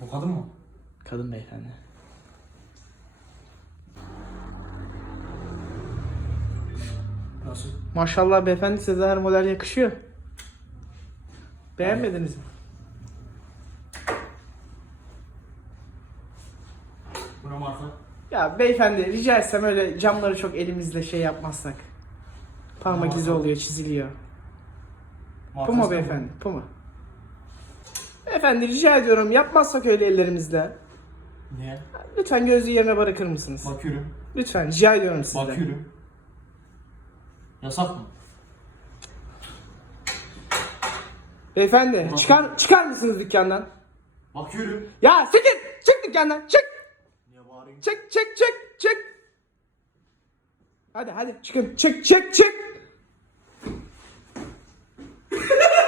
Bu kadın mı? Kadın beyefendi. Nasıl? Maşallah beyefendi size her model yakışıyor. Beğenmediniz mi? Buna marka. Ya beyefendi rica etsem öyle camları çok elimizle şey yapmazsak. Parmak izi oluyor, çiziliyor. Markası Puma da beyefendi, Puma. Beyefendi rica ediyorum yapmazsak öyle ellerimizle. Niye? Lütfen gözlüğü yerine bırakır mısınız? Bakıyorum. Lütfen rica ediyorum sizden. Bakıyorum. Yasak mı? Beyefendi Bakın. çıkar çıkar mısınız dükkandan? Bakıyorum. Ya siktir! Çık dükkandan! Çık! Niye bağırayım? Çık çık çık çık! Hadi hadi çıkın çık çık çık!